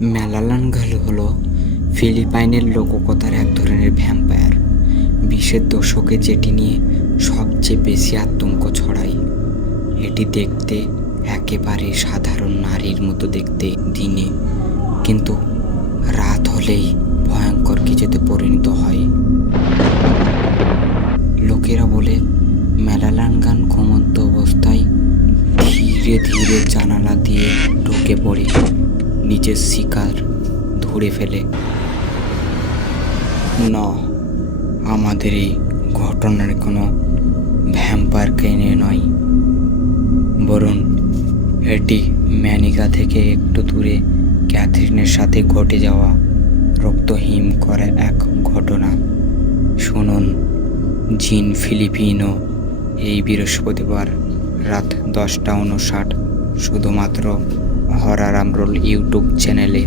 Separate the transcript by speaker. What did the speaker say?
Speaker 1: ম্যালালানগাল হলো ফিলিপাইনের লোককথার এক ধরনের ভ্যাম্পায়ার। বিশের দশকে যেটি নিয়ে সবচেয়ে বেশি আতঙ্ক ছড়ায়। এটি দেখতে একেবারে সাধারণ নারীর মতো দেখতে দিনে, কিন্তু রাত হলেই ভয়ঙ্কর কিছুতে পরিণত হয়। লোকেরা বলে ম্যালালানগান ঘুমন্ত অবস্থায় ধীরে ধীরে জানালা দিয়ে ঢুকে পড়ে। নিজের শিকার ধরে ফেলে। না, আমাদের এই ঘটনার কোনো ভ্যাম্পার কেনে নয়। বরং এটি ম্যানিকা থেকে একটু দূরে ক্যাথরিনের সাথে ঘটে যাওয়া রক্তহীন করা এক ঘটনা। শুনুন, জিন ফিলিপিনো এই বৃহস্পতিবার রাত দশটা উনষাট শুধুমাত্র হরার আমরুল ইউটিউব চ্যানেলে।